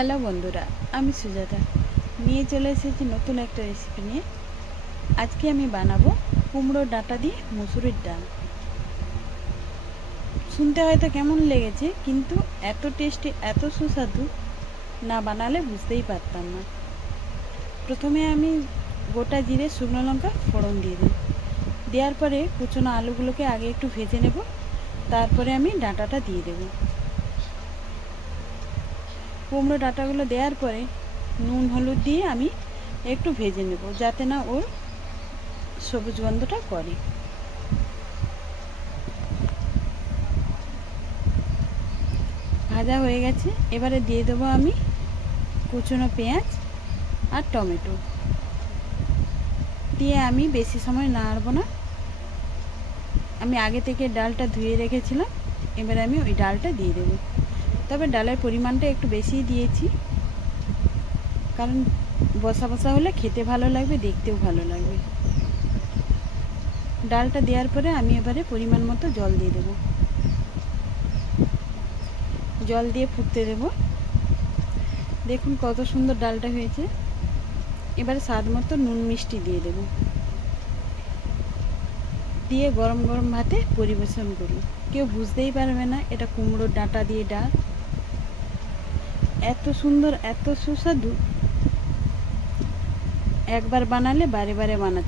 Hello বন্ধুরা, আমি সুজাতা নিয়ে চলে এসেছি নতুন একটা রেসিপি নিয়ে। আজকে আমি বানাবো কুমড়োর ডাঁটা দিয়ে মুসুরির ডাল। শুনতে হয়তো কেমন লেগেছে, কিন্তু এত টেস্টি, এত সুস্বাদু, না বানালে বুঝতেই পারতাম না। প্রথমে আমি গোটা জিরে, শুকনো লঙ্কা ফোড়ন দিয়ে দিই। দেওয়ার পরে কুচনো আলুগুলোকে আগে একটু ভেজে নেব, তারপরে আমি ডাঁটাটা দিয়ে দেব। কুমড়ো ডাঁটাগুলো দেওয়ার পরে নুন হলুদ দিয়ে আমি একটু ভেজে নেব, যাতে না ওর সবুজ গন্ধটা করে। ভাজা হয়ে গেছে, এবারে দিয়ে দেবো আমি কুচনো পেঁয়াজ আর টমেটো দিয়ে আমি বেশি সময় নাড়বো না। আমি আগে থেকে ডালটা ধুয়ে রেখেছিলাম, এবারে আমি ওই ডালটা দিয়ে দেবো। তবে ডালের পরিমাণটা একটু বেশিই দিয়েছি, কারণ বসা বসা হলে খেতে ভালো লাগবে, দেখতেও ভালো লাগবে। ডালটা দেওয়ার পরে আমি এবারে পরিমাণ মতো জল দিয়ে দেবো। জল দিয়ে ফুটতে দেব। দেখুন কত সুন্দর ডালটা হয়েছে। এবারে স্বাদ মতো নুন মিষ্টি দিয়ে দেব, দিয়ে গরম গরম ভাতে পরিবেশন করুন। কেউ বুঝতেই পারবে না এটা কুমড়োর ডাঁটা দিয়ে ডাল। এত সুন্দর, এত সুস্বাদু, একবার বানালে বারে বারে বানাতে